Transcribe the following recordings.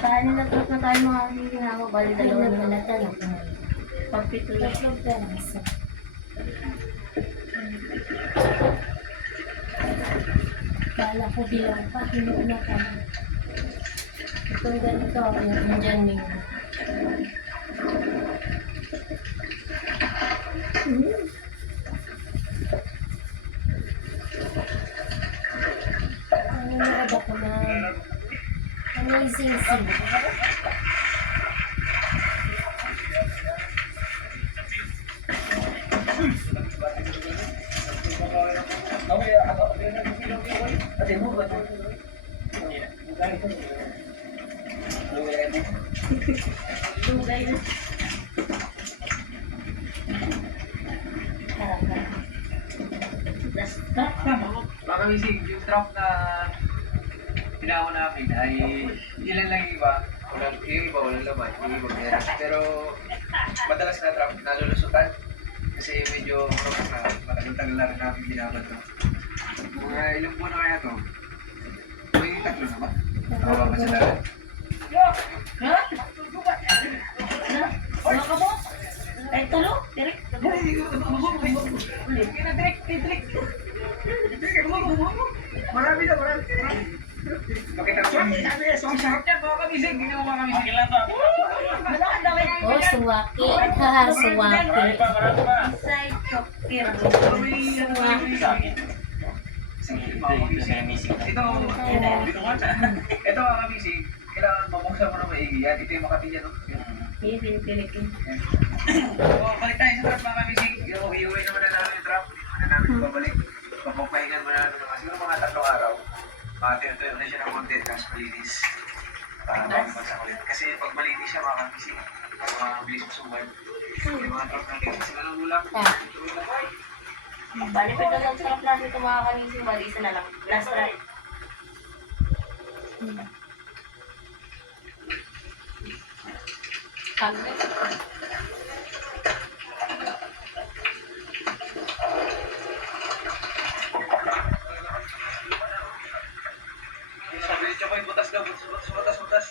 Saan na truck na tayo mga hindi na ako. Bali dalawa na pala talaga. Pagpito lang. Kala ko bilang pa, hinog na ka. Itong ganito, nandyan yung... Nanonood ako na Amazing Scene. Lugay na. Last truck. Baka misig, yung truck na pinako namin ay ilan lang yung iba. Yung iba walang laman, yung iba meron. Pero madalas na truck nalulusutan. Kasi medyo matagal-tagal na rin namin ginamit to. Mga ilang buwan na kaya to? May tatlo na ba? Tawa pa sila rin. Ha? Ano ka mo? Ay, tulo? Direk? Marami na, marami. Pakita ko. Ang sarap niya, mga kamisig. Hindi mo mga kamisig. Ilan to? Oh, suwaki. Haha, suwaki. Side chopper. Ito mga kamisig. Kailangan mabuksan mo na maigi yan. Ito yung Makati yan, no? Pilit. Balik tayo sa trap mga kamisig. Iuwi naman na namin yung trap. Hindi naman na namin babalik. Papapahingan mo na namin naman. Siguro mga 3 araw. Tuyo na siya ng konti. Tapos malinis. Para makapagsak ulit. Kasi pag malinis siya mga kamisig, para mabilis mo sumay. Yung mga trap natin. Kasi na lang ulam. Bali pa lang sarap natin ito mga kamising. Bali isa na lang. Last try. Sabi niya po yung butas daw. Butas.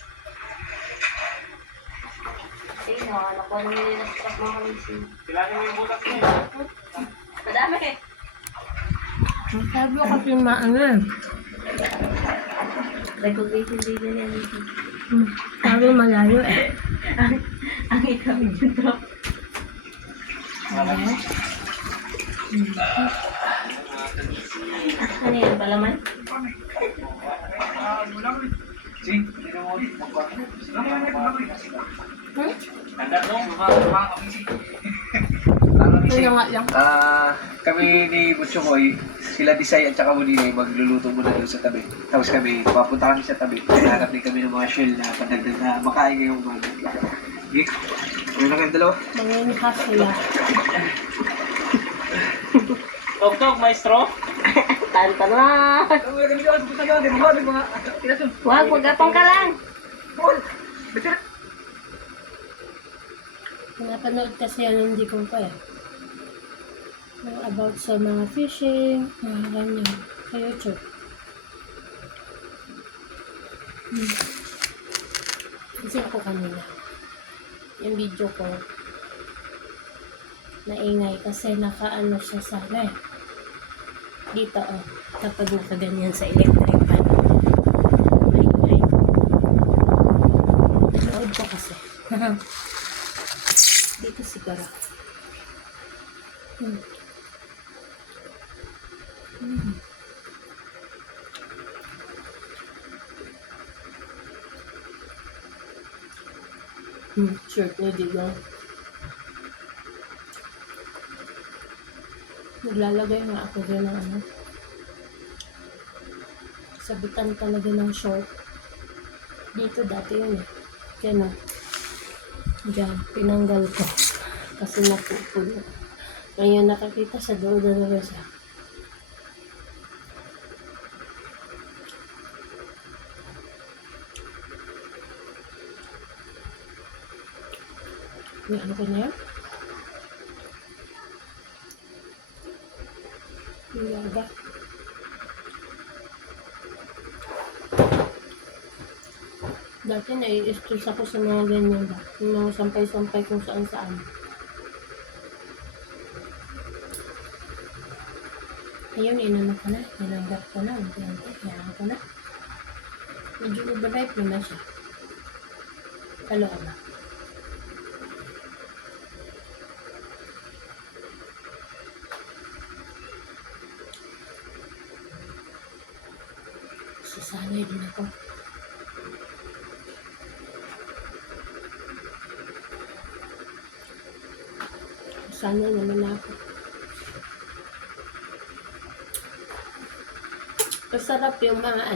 Sige, nakuha na nila sa truck mga kamising. Kailangan mo yung butas niya. Madami eh. Sabi ko kasi maano eh. Recognition day na yan dito. Sabi malayo eh. Ang ikaw yung truck. Ano yan? Palaman? See? Ito mo. Ano nga lang? Kami ni Butcho Koy, sila Disay at saka Budinay magluluto muna doon sa tabi. Tapos kami, papunta kami sa tabi. Hanap din kami ng mga shell na pandagdag na makain ngayong umaga. Okay? Ano na kayong dalawa? Manginghas sila. Tok, maestro. Tanta na! Wag, magapang ka lang! Napanood kasi yan hindi ko pa eh. Yung about sa mga fishing, mga ganyan. Sa YouTube. Kasi ako kanina. Yung video ko, naingay kasi nakaano siya sa eh. Dito oh, kapag nakaganyan sa electric pan. Maingay. Nanood ko kasi. Dito siguro. Sure, pwede lang. Naglalagay nga ako din ng ano. Sabitan talaga ng short. Dito dati yun eh. Kaya na. Diyan, pinanggal ko. Kasi napupulo. Ngayon nakakita sa doon siya. Ano ko na yan? Ilaga. Dati nai-stress ako sa mga ganyan ba. Yung mga sampay-sampay kung saan-saan. Ayun, inano ko na. Inanggap ko na. Unti-unti. Kailangan ko na. Medyo overripe naman siya. Halo ka ba? Sasanay din ako. Sasanay naman ako. Masarap yung mga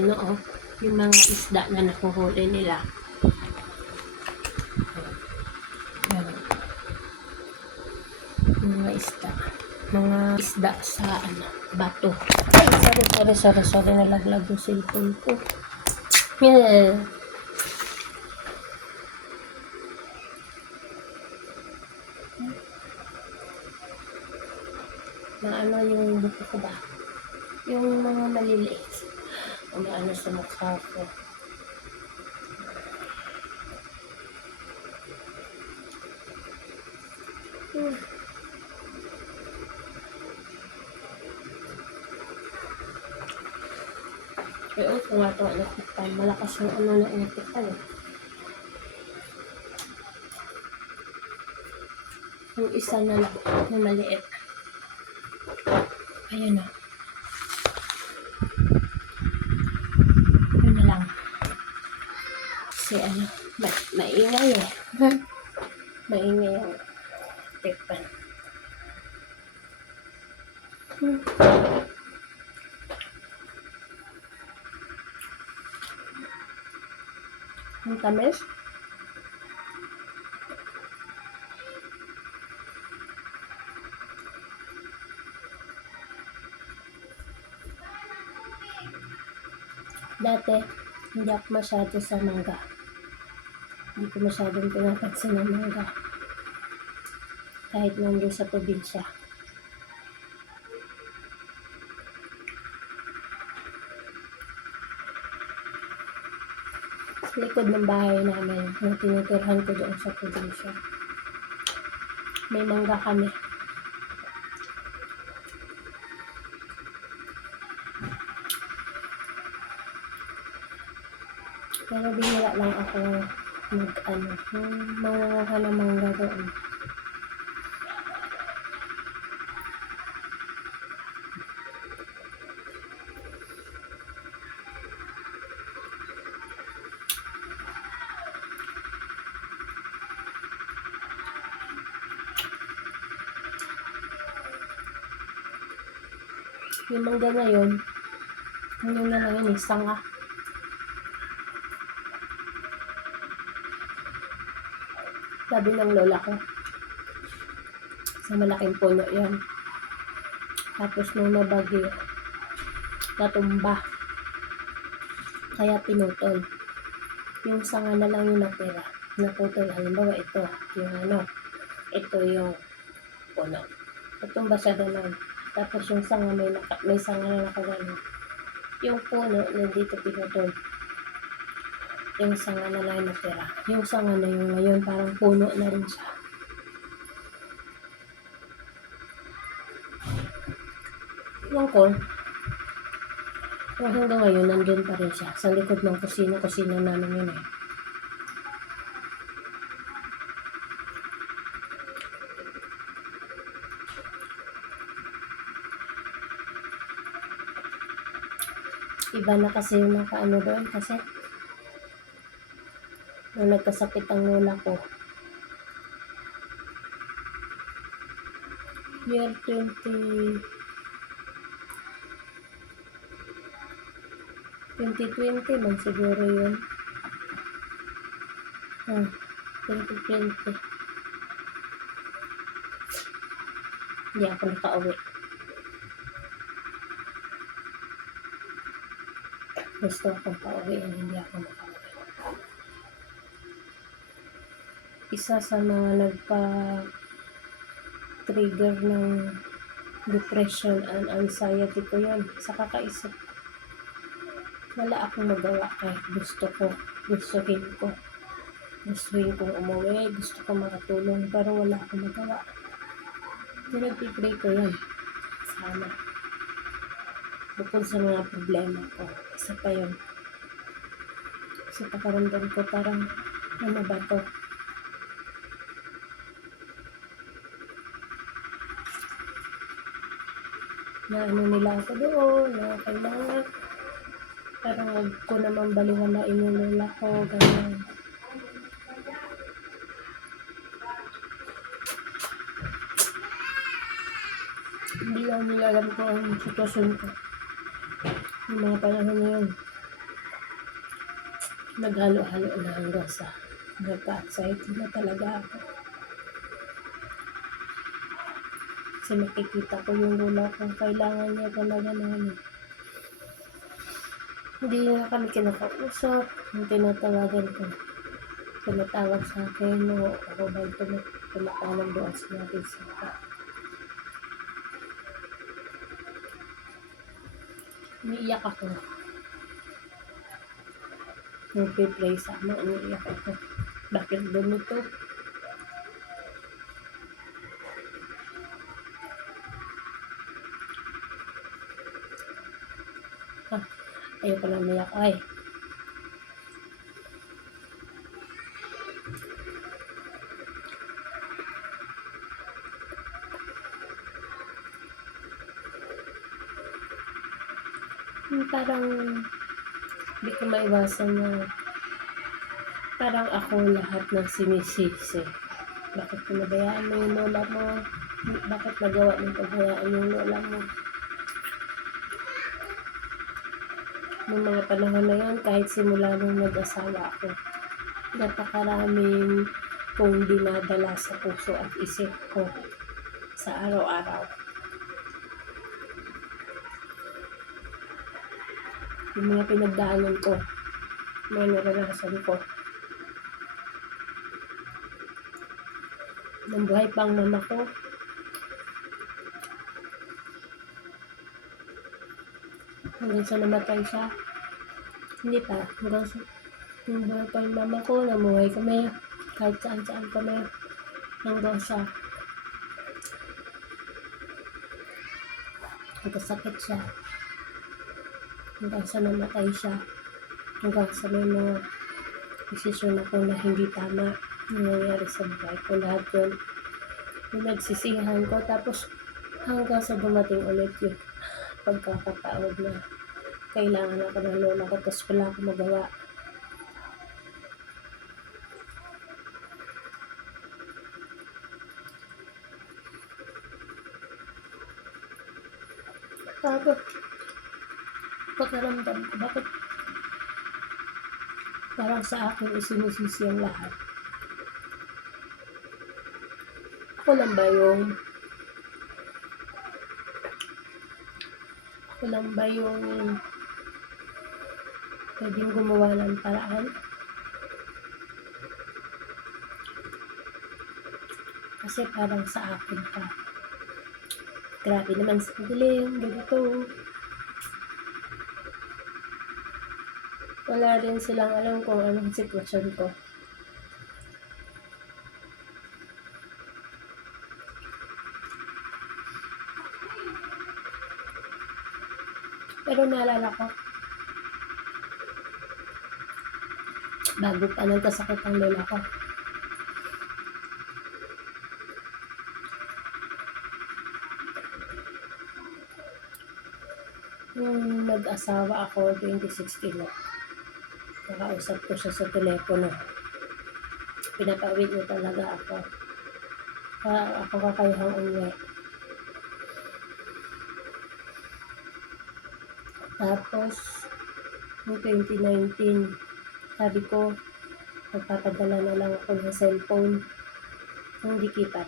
yung mga isda na nakuhuli nila. Ayan. Mga isda sa bato. Ay, sorry, nalaglag yung cellphone ko. Yeah. Maano yung buko ko ba? Yung mga maliliit. Umaano sa mukha ko. Kung nga ito, natikpan. Malakas yung na natikpan eh. Yung isa na lang, na maliit. Ayun o. Yun na lang. Kasi maingay eh. Maingay yung tikpan. Ang tamis. Dati, hindi ako masyado sa mangga. Hindi ko masyadong pinapansin ng mangga. Kahit nandun sa probinsya. Sa likod ng bahay namin, yung tinutirhan ko doon sa probinsya. May mangga kami. Pero bihira lang ako mangunguha ng mangga doon. Yung mangga na yun, ano na lang yun, sanga. Sabi ng lola ko, sa malaking puno yan. Tapos nung nabagyo, natumba. Kaya pinutol. Yung sanga na lang yung natira. Naputol. Halimbawa ito yung puno. Natumba siya ganun. Tapos yung sanga may sanga na nakagano. Yung puno nandito pinutol. Yung sanga na lang natira. Yung sanga na yung ngayon parang puno na rin siya. Yung ko, hanggang ngayon nandun pa rin siya. Sa likod ng kusina namin yun eh. Iba na kasi yung nakaano doon kasi nung nagkasakit ang lola ko, year 2020 man siguro yun. 2020. Hindi ako nakauwi. Gusto akong pauwi, hindi ako nakauwi. Isa sa mga nagpa-trigger ng depression and anxiety ko yan sa kakaisip. Wala akong magawa kahit gusto ko. Gustuhin kong umuwi, gusto ko makatulong, pero wala akong magawa. Pinag-pray ko yun. Sana. Bukod sa mga problema ko, isa pa yun. Sa pakaramdam ko parang, ano ba to? Na ano nila ako doon, na kailangan. Parang wag ko naman baliwalain yung lola ko, ganyan. Hindi lang nila alam ko ang sitwasyon ko. Yung mga panahon na yun, naghalo-halo na hanggang sa nagka-anxiety na talaga ako. Kasi nakikita ko yung lola ko, kailangan niya talaga na ano. Hindi na kami kinakausap, yung tinatawagan ko. Tumatawag sa akin, o ako ba tumatawag doon sa natin sa ka. Umiiyak ako. Nag-pray sa ama, umiiyak ako. Bakit ganito? Ayoko lang umiyak. Ay. Parang hindi ko maiwasan na parang ako lahat ng sinisisi. Bakit pinabayaan mo yung lola mo? Bakit nagawa ng pabayaan yung lola mo? Noong mga panahon na yun, kahit simula nung nag-asawa ako, napakaraming kong dinadala sa puso at isip ko sa araw-araw. Yung mga pinagdaanan ko, mga naranasan ko. Nang buhay pang mama ko, hanggang sa namatay siya. Hindi pa. Hanggang sa nung buhay pa yung mama ko, namuhay kami. Kahit saan-saan kami. Hanggang sa nagkasakit siya. Hanggang sa namatay siya. Hanggang sa may mga desisyon ako na hindi tama. Nangyayari sa buhay ko. Lahat yun. Yung nagsisihan ko. Tapos hanggang sa dumating ulit yun. Pagkakataon na kailangan ako ng lola ko, tapos wala akong magawa. Tapos pagkaramdam ko, bakit parang sa akin isinisisi ang lahat? Ako lang ba yung pwedeng gumawa ng paraan? Kasi parang sa akin pa. Grabe naman sa dilim, ganito. Wala rin silang alam kung anong sitwasyon ko. Pero naalala ko, bago pa nagkasakit ang lola ko, nung nag-asawa ako 2016, nakausap ko siya sa telepono. Pinapawid niya talaga ako. Ako kakayahang uwi. Tapos, noong 2019, sabi ko, magpapadala na lang ako ng cellphone ng dikitan.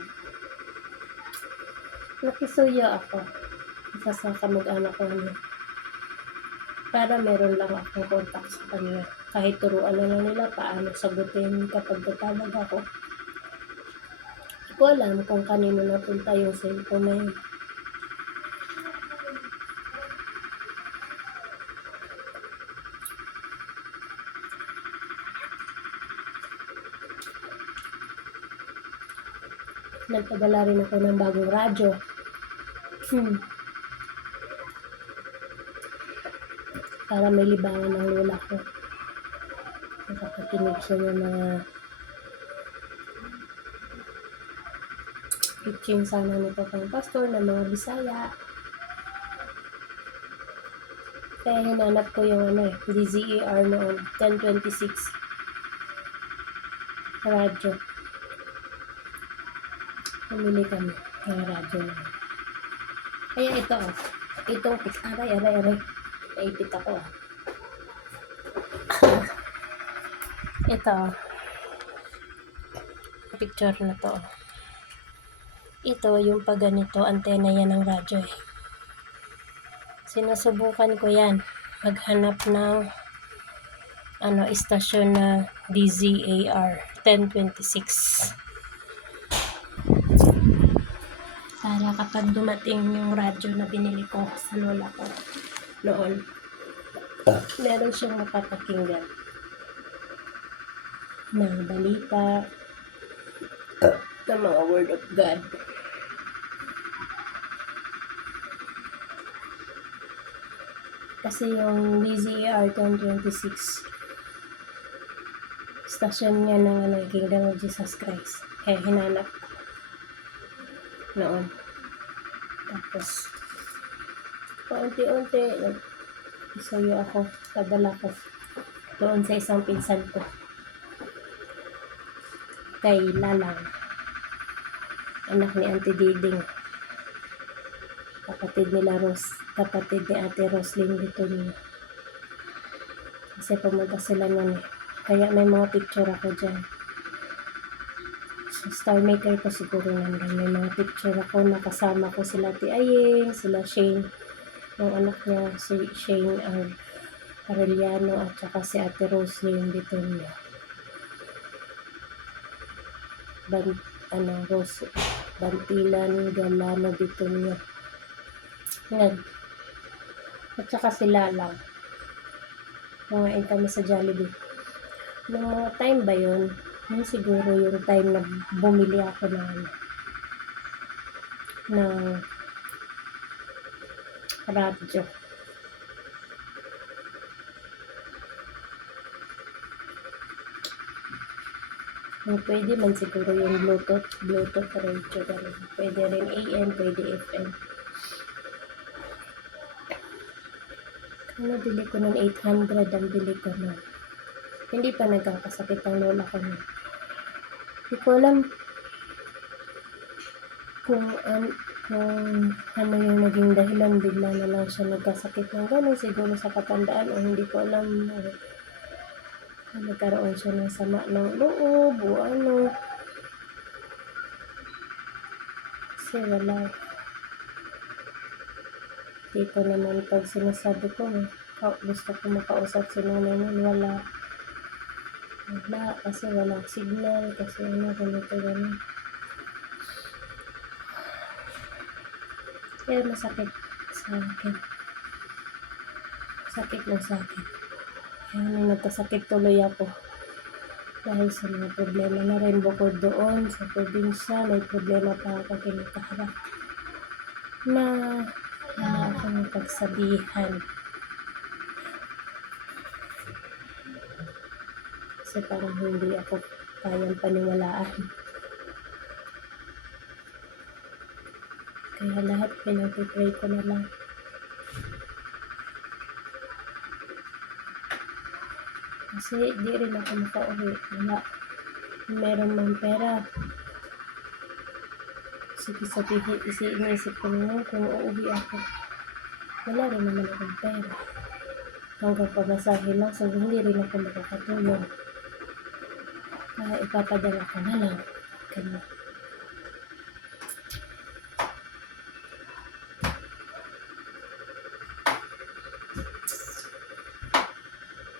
Nakisuya ako. Isa sa kamag-anak ko niya. Para meron lang akong contact sa kanya. Kahit turuan na lang nila paano sagutin kapag tatawag ako. Hindi ko alam kung kanino napunta yung cellphone na yun. Nagpadala rin ako ng bagong radyo. Para may libangan ng lola ko. Nakapakinig siya ng mga teaching sana ni Papang Pastor ng mga Bisaya. Kaya hinanap ko yung DZER noon, 1026 radyo. Pumili kami ng radyo na. Kaya ito itong aray. Naipit ako Ito picture na to. Ito yung pag ganito, antena yan ng radyo eh. Sinusubukan ko yan. Maghanap ng istasyon na DZAR 1026. Para kapag dumating yung radyo na binili ko sa lola ko noon, meron siyang mapapakinggan ng balita, ng mga word of God. Kasi yung DZER 1026 stasyon niya ng Kingdom of Jesus Christ. Kaya hinanap ko noon. Tapos paunti-unti isuyo ako, padala ko doon sa isang pinsan ko, kay Lalang, anak ni Auntie Diding, kapatid ni Ate Roslyn dito niya. Kasi pumunta sila nun eh. Kaya may mga picture ako dyan. So, Star Maker ko siguro nandun. May mga picture ako, nakasama ko sila Ate Aying, sila Shane, yung anak niya, si Shane Arellano, at saka si Ate Roslyn dito niya. Bantilan, Galano dito niya. Yan. At saka si Lalang. Nangain kami sa Jollibee. Nung mga time ba yun? Yun siguro yung time na bumili ako ng radyo. Pwede man siguro yung Bluetooth radio ganun. Pwede rin AM, pwede FM. Bili ko nun 800 ang bili ko nun. Hindi pa nagkakasakit ang lola ko nun. Hindi ko alam kung ano yung naging dahilan, bigla na lang siya nagkasakit ng gano'n, siguro sa katandaan, o hindi ko alam, nagkaroon siya ng sama ng loob o ano. Kasi wala. Dito naman pag sinasabi ko, gusto ko makausap si nanay nun, wala, kasi walang signal, kasi ganito. Kaya masakit sa akin. Sakit na sa akin. Kaya nagkasakit tuloy ako. Dahil sa mga problema na rin bukod doon sa probinsya, may problema pa ako kinakaharap na akong pagsabihan. Kasi parang hindi ako kayang paniwalaan. Kaya lahat pinag-pray ko na lang. Kasi di rin ako makauwi. Wala. Meron mang pera. Sabihin, iniisip ko naman kung uuwi ako. Wala rin naman akong pera. Hanggang pamasahe lang, so hindi rin ako makakatulong. Kaya ipapadala ko na lang. Ganun.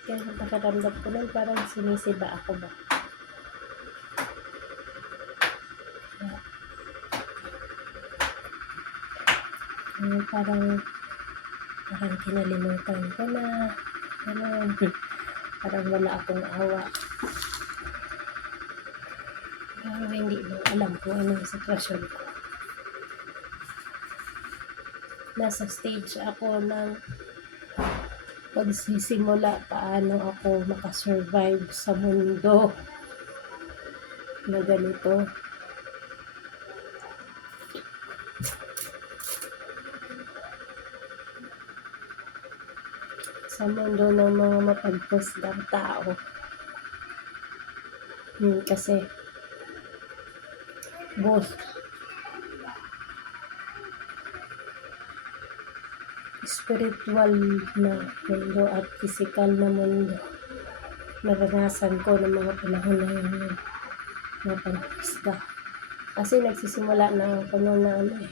Kaya nakaramdam ko nun, parang sinisiba ako ba. Kaya parang kinalimutan ko na. Parang wala akong awa. Pero hindi mo alam kung ano yung sitwasyon ko. Nasa stage ako ng pagsisimula paano ako makasurvive sa mundo na ganito. Sa mundo ng mga mapagpusgang tao. Kasi both spiritual na mundo at physical na mundo naranasan ko ng mga panahon na yun na pagpusga. Kasi nagsisimula na ako noon na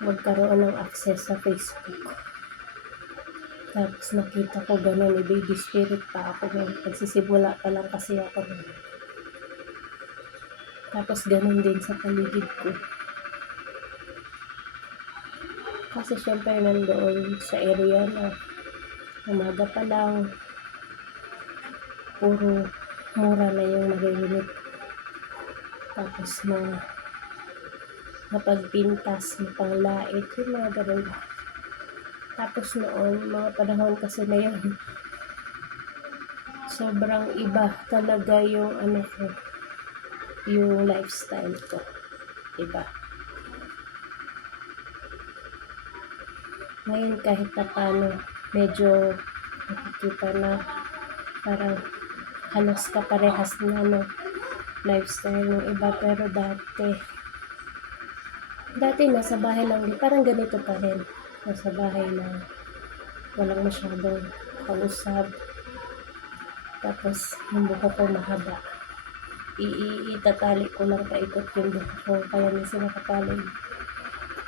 magkaroon ng access sa Facebook. Tapos nakita ko gano'n, baby spirit pa ako noon. Nagsisimula pa lang kasi ako noon. Tapos gano'n din sa paligid ko. Kasi syempre nandoon sa area na umaga pa lang, puro mura na yung maririnig. Tapos mapagpintas, mapanglait, yung mga gano'n. Tapos noon, mga panahon kasi na yun, sobrang iba talaga yung yung lifestyle ko. Iba. Ngayon kahit na paano, medyo nakikita na parang halos kaparehas na lifestyle ng iba. Pero dati nasa bahay lang din, parang ganito pa rin. Nasa bahay na walang masyadong kausap. Tapos yung buhok ko mahaba. Itatali ko lang paikot yung buhok ko. Kaya minsan nakatali.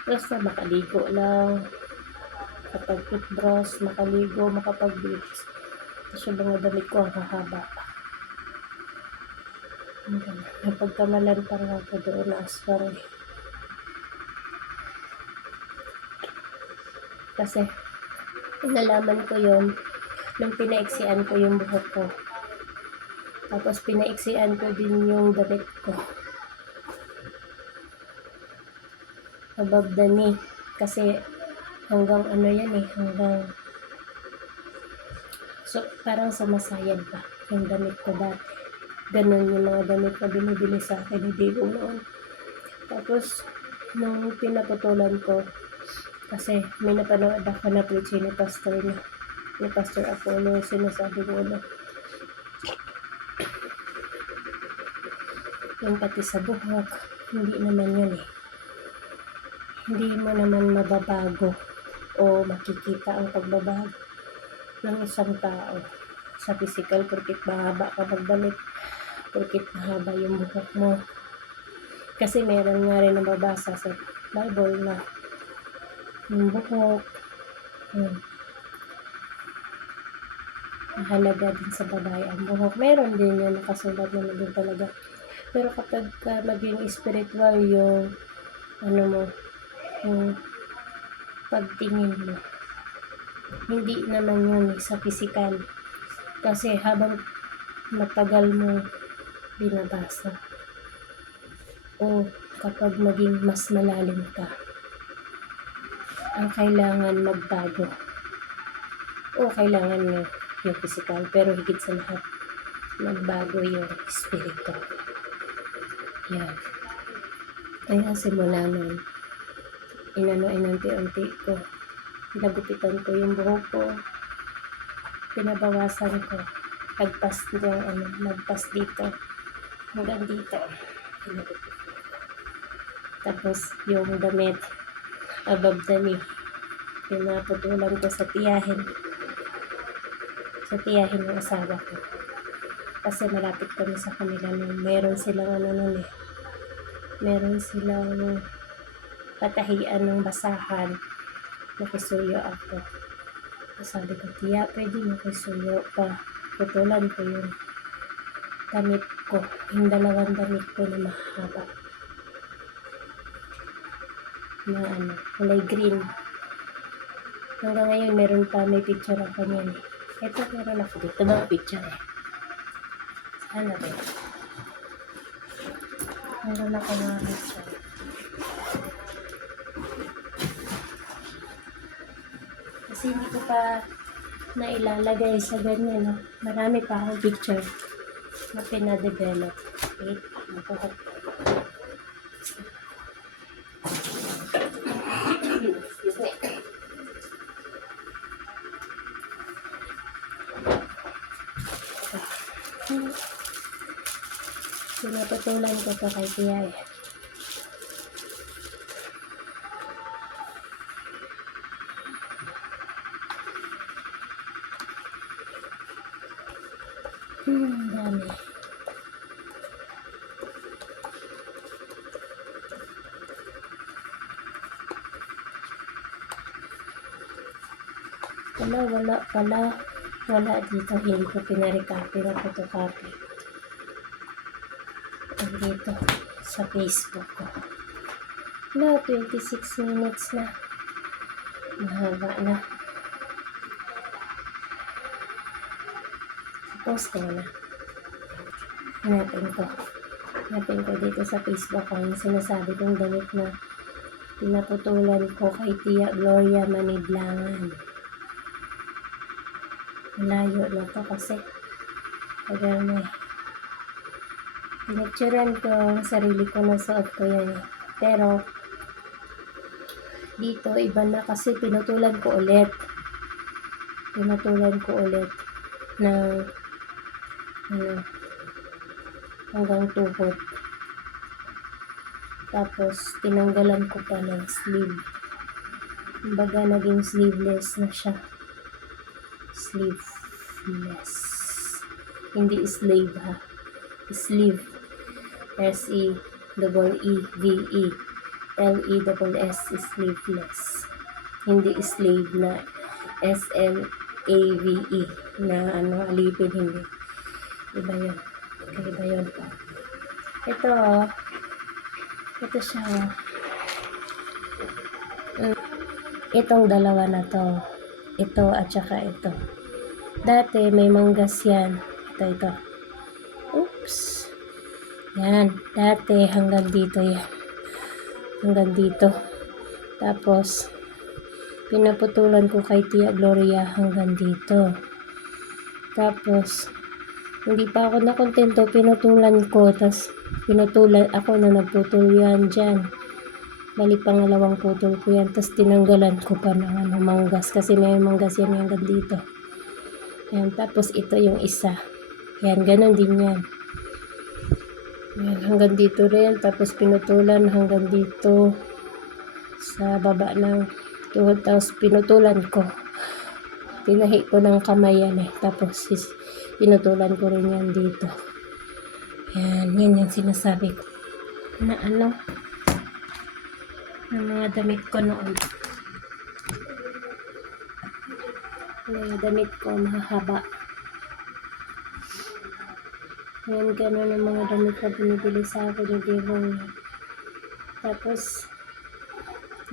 Basta makaligo lang. Kapag toothbrush, makaligo, makapag-bleach. Tapos yung mga damit ko ang hahaba. Napagkamalan pa nga ako doon na aswang. Kasi nalaman ko yon nung pinaiksian ko yung buhok ko. Tapos pinaiksian ko din yung damit ko. Above the knee. Kasi hanggang hanggang so parang sumasayad pa yung damit ko dati. Ganon yung mga damit na binibili sa akin ni Digo noon. Tapos nung pinaputulan ko, kasi may napanood ako na preaching ni Pastor Apollo, sinasabi ko yung pati sa buhok, hindi naman yun hindi mo naman mababago o makikita ang pagbabago ng isang tao sa physical porkit mahaba ka magdamit, porkit mahaba yung buhok mo. Kasi meron nga rin nababasa sa Bible na yung buhok mahalaga din sa babae ang buhok. Meron din yan nakasulat na doon talaga. Pero kapag maging spiritual yung yung pagtingin mo, hindi naman yun sa physical. Kasi habang matagal mo binabasa o kapag maging mas malalim ka, ang kailangan magbago o kailangan yung physical, pero higit sa lahat magbago yung espiritu. Yan. Kaya simula nun, inunti-unti ko, pinagupitan ko yung buhok ko, pinabawasan ko, nagpas dito hanggang dito, pinagupit. Tapos yung damit above the knee, pinaputulan ko sa tiyahin ng asawa ko. Kasi malapit kami sa kanila nun. Meron silang meron silang patahian ng basahan. Nakisuyo ako. Sabi ko, tiya, pwede nakisuyo pa. Putulan ko yung damit ko. Yung dalawang damit ko na mahaba. Na kulay green. Hanggang ngayon, meron pa, may picture ako niyan. Ito, meron ako dito. Mga picture Sana ba? Meron ako mga picture. Kasi hindi ko pa nailalagay sa ganyan. No? Marami pa akong picture na pinadevelop. Wait, nakuha. Excuse me. Pinatutulan ko to kay Tia eh. Dami. Wala dito. Hindi ko pinaricopy na photocopy. Dito sa Facebook ko. 26 minutes na. Mahaba na. Post ko na. Hanapin ko dito sa Facebook ang sinasabi kong damit na pinaputulan ko kay Tia Gloria Manidlangan. Malayo na to kasi pagano eh. Pinicturean ko ang sarili ko na suot ko yan eh. Pero dito iba na kasi pinutulan ko ulit ng hanggang tuhod. Tapos tinanggalan ko pa ng sleeve. Kumbaga naging sleeveless na siya. Sleeveless. Hindi slave ha. Sleeve. S-E-E-E-V-E. L-E-S-S is sleeveless. Hindi slave na S-L-A-V-E na alipin, hindi. Iba yun. Iba yun. Ito siya. Itong dalawa na to. Ito at saka ito. Dati may manggas yan. Ito. Oops. Yan. Dati hanggang dito yan. Hanggang dito. Tapos, pinaputulan ko kay Tia Gloria hanggang dito. Tapos, hindi pa ako nakontento. Pinutulan ko. Tapos, pinutulan ako na nagputol yan dyan. Bali, pangalawang putol ko yan. Tapos, tinanggalan ko pa ng manggas. Kasi may manggas yan hanggang dito. Yan. Tapos, ito yung isa. Yan. Ganon din yan. Yan. Hanggang dito rin. Tapos, pinutulan hanggang dito. Sa baba ng tuhod. Tapos, pinutulan ko. Pinahi ko ng kamay yan eh. Tapos, pinutulan ko rin yan dito. Yan. Yan yung sinasabi ko. Na ng mga damit ko noon. Mga damit ko mahahaba. Yan, gano'n ang mga damit na binibili sa akin ni Devon. Tapos,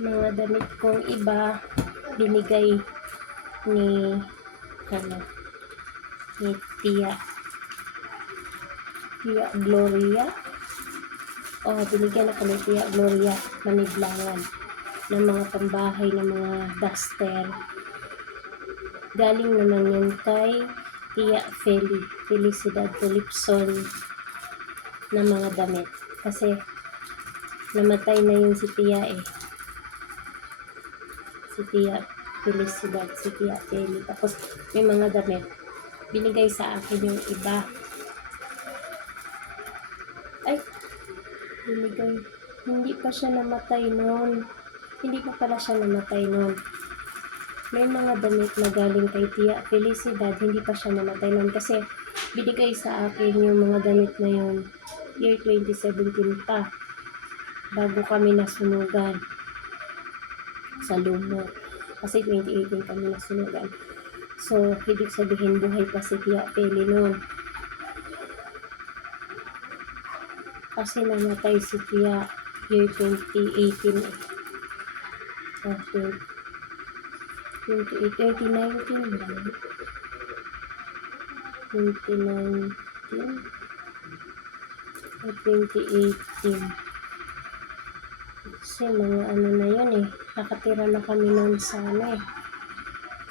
mga damit kong iba, binigay ni Tia Gloria. Binigyan ako ni Tia Gloria Manidlangan ng mga pambahay, ng mga duster. Galing naman yun kay Tia Felicidad Philipson na mga damit. Kasi namatay na yun si Tia eh. Si Tia Felicidad, si Tia Feli. Tapos may mga damit. Binigay sa akin yung iba. Binigay. Hindi pa siya namatay noon. Hindi pa pala siya namatay noon. May mga damit na galing kay Tia Felicidad, hindi pa siya namatay noon. Kasi binigay sa akin yung mga damit na yun year 2017 pa. Bago kami nasunugan sa Lumot. Kasi 2018 kami nasunugan. So, ibig sabihin buhay pa si Tia Feli noon. Kasi namatay si Tia year 2018 eh. 2019 ba? 2019? 2018. Kasi mga ano na yun eh. Nakatira na kami nun sa ano eh.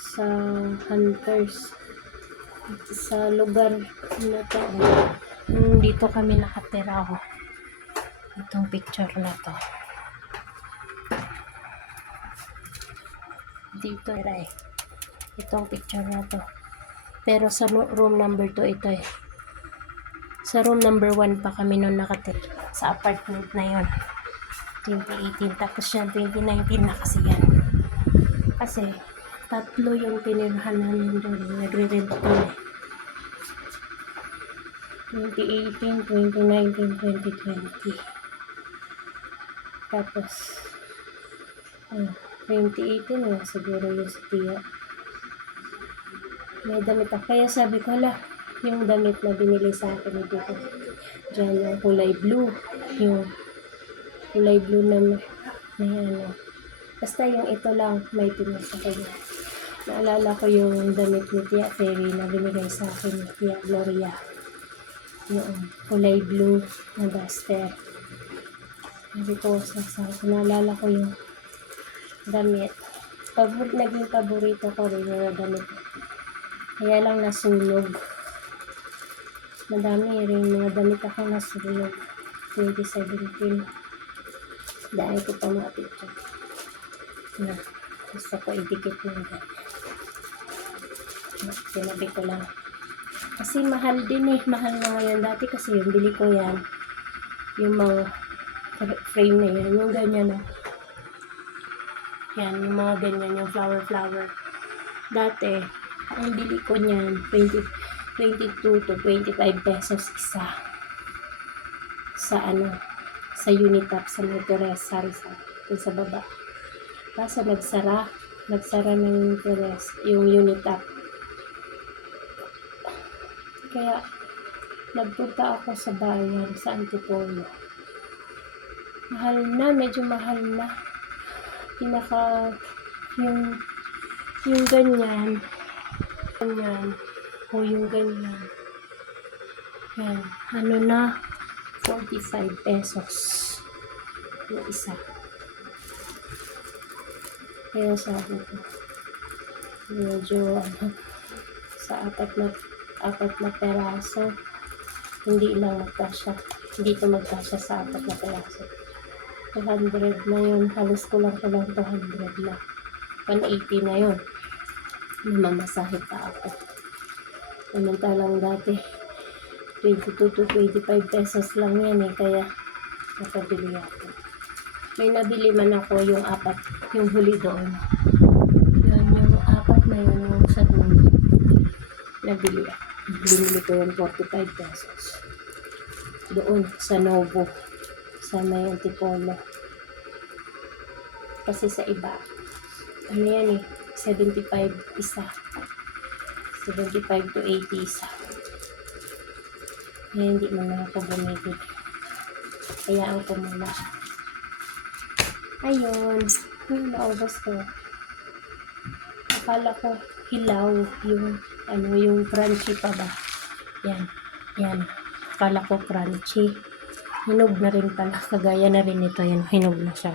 Sa Hunters. Sa lugar na to. Dito kami nakatira oh. Itong picture na to. Dito eh. Itong picture na to. Pero sa room number 2 ito eh. Sa room number 1 pa kami noon nakatira. Sa apartment na yon. 2018. Tapos yan, 2019 na kasi yan. Kasi, tatlo yung tinirhan namin doon. Nagre-rent kami. 2018, 2019, 2020. Tapos, 2018 na siguro yung si Tia. May damit ako. Kaya sabi ko, yung damit na binili sa akin dito. Diyan yung kulay blue. Yung kulay blue na may ano. Basta yung ito lang may pinis ako yun. Naalala ko yung damit ni Tia Terry na binigay sa akin ni Tia Gloria. Yung kulay blue na duster. Sabi ko, naalala ko yung damit. Naging paborito ko rin yung damit. Kaya lang nasunog. Madami rin mga damit ako nasunog. 2017. Dahil ko pa mga picture. Na, gusto ko idikit ng ganyan. Sinabi ko lang. Kasi mahal din eh. Mahal na ngayon. Dati kasi yung bili ko yan. Yung mga frame na yan. Yung ganyan na. Yan, yung mga ganyan. Yung flower. Dati, ang bili ko niyan, 22 to 25 pesos isa. Sa sa Unitap, sa Teresa, sa baba. Kaso nagsara ng yung Unitap. Kaya, nagpunta ako sa bayan, sa Antipolo. Medyo mahal na. Yung ganyan, o yung ganyan. Yan, 45 pesos yung isa. Kaya sabi ko, medyo sa apat na peraso, hindi ito magkasya sa apat na peraso. 200 na yun, halos kulang 200 na. 180 na yun. Mamasahe pa ako. Samantalang dati 22 to 25 pesos lang yan eh, kaya nakabili ako. May nabili man ako yung huli doon. Yan, yung 4 na yun, yung sa dulo. Nabili ako. Binili ko yung 45 pesos. Doon, sa Novo. Sa may Antipolo. Kasi sa iba, yan eh, 75 isa. 75 to 80 isa. Kaya hindi mo na ako bumibili. Kaya ko muna siya. Ayun. Naubos ko. Akala ko hilaw yung crunchy pa ba. Yan. Akala ko crunchy. Hinog na rin pala. Kagaya na rin ito. Yan, hinog na siya.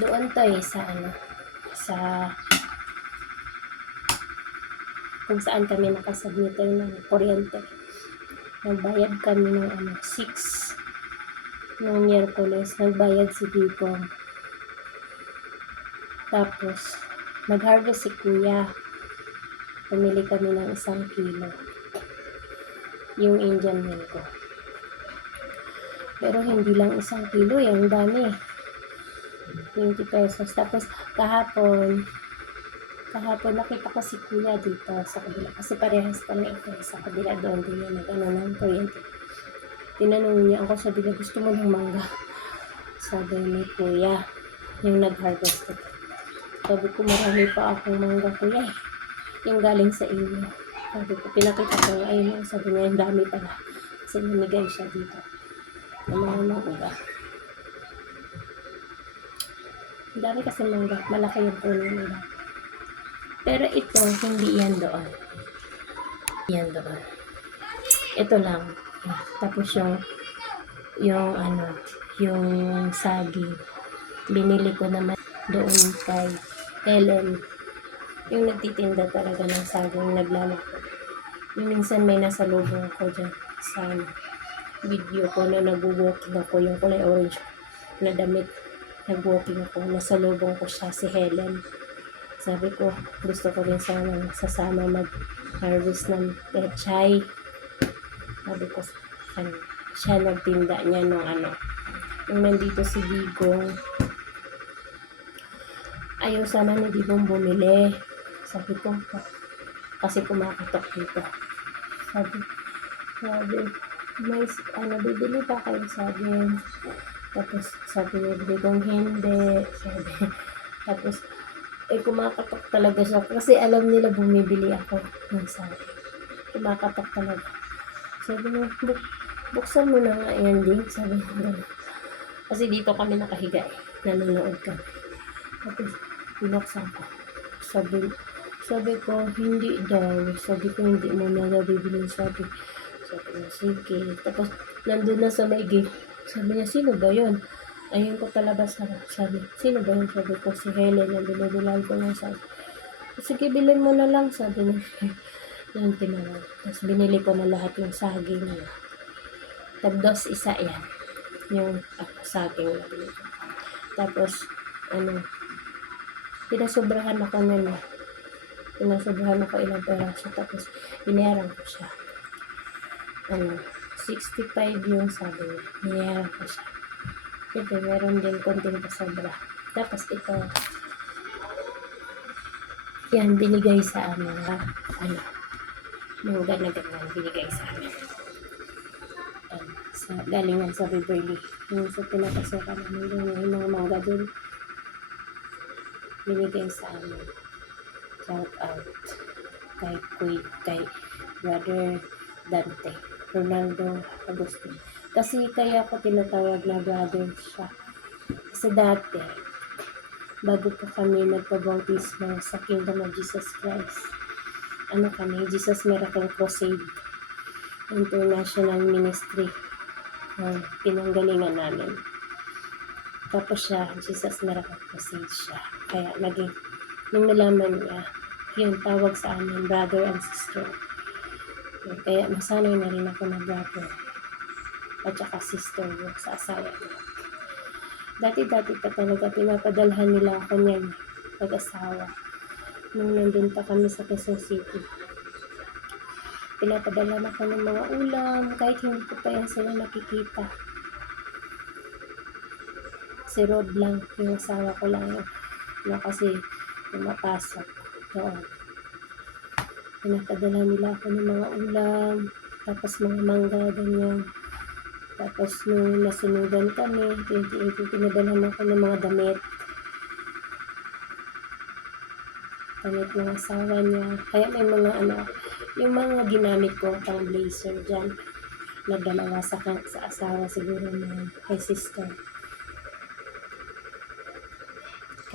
Doon to eh, sa kung saan kami nakasubmit ng kuryente. Nagbayad kami ng 6 noong Miyerkules. Nagbayad si Dipong. Tapos, nag-harvest si Kuya. Pumili kami ng 1 kilo. Yung Indian mango. Pero hindi lang 1 kilo. Yung dami. 20 pesos. Tapos, kahapon nakita ko si Kuya dito sa kabila. Kasi parehas kami ito. Sa kabila doon din yan. Ng kuryente. Tinanong niya ako, sabi niya, gusto mo ng mangga? Sabi ni Kuya, yung nag-harvest ito. Sabi ko, marami pa akong mangga, Kuya eh. Yung galing sa inyo. Sabi ko, pinakita ko, ayun, sabi niya, yung dami pala. Kasi namigay siya dito. Yung mga mangga. Ang dami kasi mangga. Malaki yung puno nila. Pero ito, hindi yan doon. Yan doon. ito lang. Tapos yung ano, yung saging. Binili ko naman doon kay Helen. Yung nagtitinda talaga ng saging, naglalako. Yung minsan may nasa lubong ko dyan sa video ko na nag-walking ako, yung kulay orange na damit. Nag-walking ako, nasa lubong ko siya, si Helen. Sabi ko, gusto ko rin sana sasama mag-harvest ng pechay. Sabi ko, siya nagtinda niya nung ano. Nung nandito si Digong, ayaw sana ni Digong bumili. Sabi ko, kasi kumakatok dito. Sabi, may bibili pa kayo saging. Tapos sabi ni Digong, hindi. Sabi, tapos, kumakatok talaga siya. Kasi alam nila bumibili ako ng saging. Kumakatok talaga. Sabi niya, buksan mo na nga yan, Ding. Sabi niya, kasi dito kami nakahiga nanonood kami. Tapos, binuksan ko. Sabi ko, hindi daw. Sabi ko, hindi mo na nabibili. Sabi niya, sige. Tapos, nandun na sa may gate. Sabi niya, sino ba yun? Ayun ko talaga sabi, sino ba yun? Sabi ko, si Helen, na binibilan ko lang. Sabi, sige, bilhin mo na lang. Sabi niya, yun tinawag. Tapos, binili ko na lahat yung saging niya. Tapos, isa yan. Yung saging na binili ko. Tapos, pinasobrahan ako niya. Pinasobrahan ako ilang peraso. Tapos, binayaran ko siya. 65 yung sabi niya. Binayaran ko siya. Ito, meron din konting pasobra. Tapos, ito, yan, binigay sa amin. Mangga na ganyan, binigay sa amin. Galing yan sa Beverly. Yung sa pinapasukan namin doon, yung mga mangga doon. Binigay sa amin. Shout out kay Brother Dante, Ronaldo Agustin. Kasi kaya ako tinatawag na brother siya. Kasi dati, bago pa kami nagpabautismo sa Kingdom of Jesus Christ, Jesus Miracle Crusade International Ministry, pinanggalingan namin. Tapos siya, Jesus Miracle Crusade siya. Kaya nung nalaman niya, yun, tawag sa amin, brother and sister. Kaya masanay na rin ako na brother at saka sister sa asawa niya. Dati pa talaga, pinapadalhan nila ako niyan, pag-asawa. Nung nandun pa kami sa Quezon City. Pinapadalhan ako ng mga ulam, kahit hindi ko pa yan sila nakikita. Si Rod lang, yung asawa ko lang na kasi pumapasok doon. Pinapadala nila ako ng mga ulam, tapos mga mangga, ganyan. Tapos nung nasunugan kami, 2018, pinadala ako ng mga damit ng asawa niya. Kaya may mga yung mga ginamit ko, pang blazer dyan, na dalawa sa asawa siguro na kay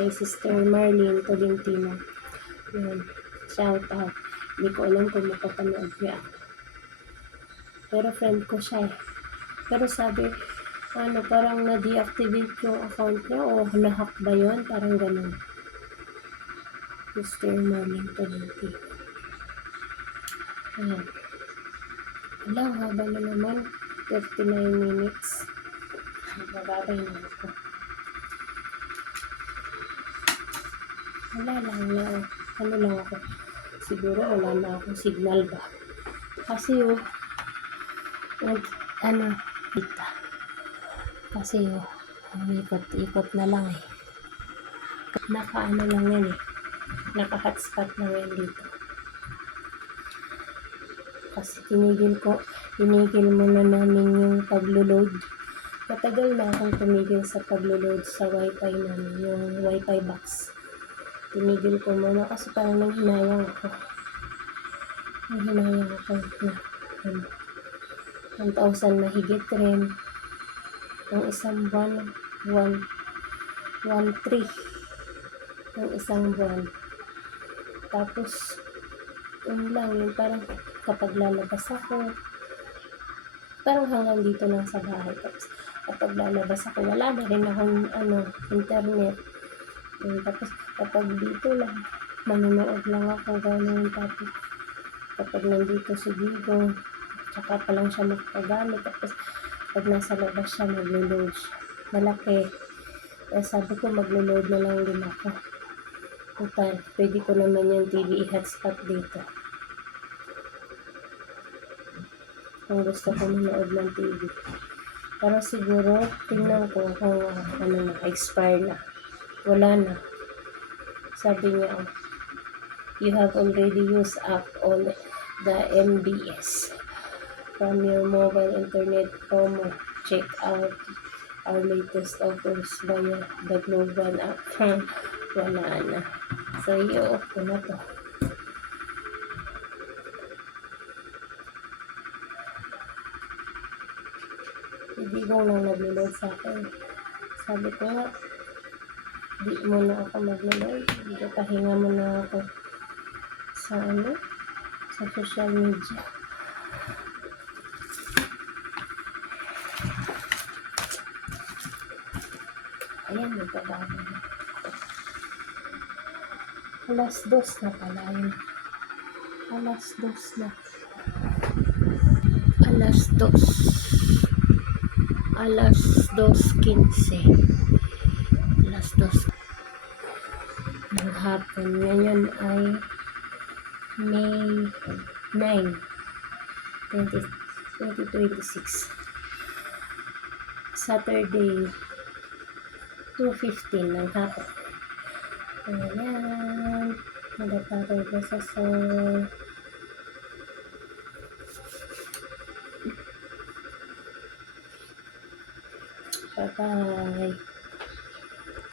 sister Marlene Tolentino. Yun, shout out. Hindi ko alam kung mapapanood niya. Pero friend ko siya eh. Pero sabi, parang na-deactivate yung account niya o nahack ba yun? Parang ganun. Sister Marlene Tolentino. Ayan. Wala, haba na naman. 39 minutes. Magbababay na ako. Wala lang lang ako. Siguro wala na akong signal ba. Kasi dito. Kasi ikot na lang eh. Lang yan eh. Naka-hotspot lang yan dito. Kasi tinigil muna namin yung paglo-load. Matagal na akong tumigil sa paglo-load sa wifi namin, yung wifi box. Tinigil ko muna kasi parang nanghinayang ako. Na 1,000 mahigit rin. Yung isang buwan, 1,300. Yung isang buwan. Tapos, yung parang kapag lalabas ako, parang hanggang dito lang sa bahay. Tapos kapag lalabas ako, wala na rin akong internet. Tapos kapag dito lang, manonood lang ako gano'n. Tapos kapag nandito si Bigo, tsaka pa lang siya makagamit. Tapos pag nasa labas siya, maglo-load siya. Malaki. Kaya sabi ko, maglo-load na lang din ako. Total, pwede ko naman yung TV i-hotspot dito. Kung gusto ko manood ng TV. Pero siguro, tingnan ko kung expire na. Wala na. Sabi niya, you have already used up all the MBS from your mobile internet promo. Check out our latest offers via the Global app. Wala na. So, i-off ko na to. Hindi ko lang nag-load sa akin. Sabi ko nga, di mo na ako mag-load. Hindi, pahinga mo na ako sa sa social media. Ayan, nagbabago na. Alas 2 na pala yun. Alas 2 na. Alas 2. Alas 2:15. Alas 2 ng hapon. Ngayon ay May 9, 2026. Saturday, 2:15 ng hapon. Ayan. Nagtatapos ko sa sol. Bye-bye.